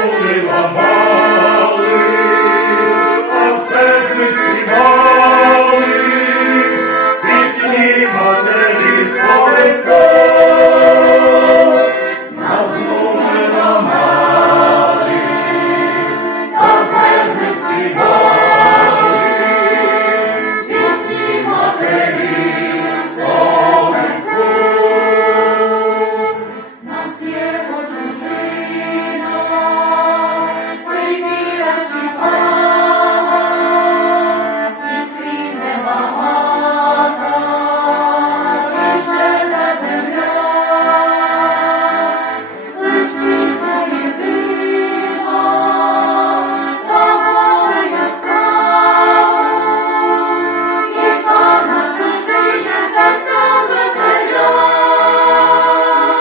Милуй,